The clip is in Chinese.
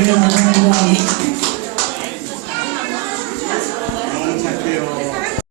没有没有没有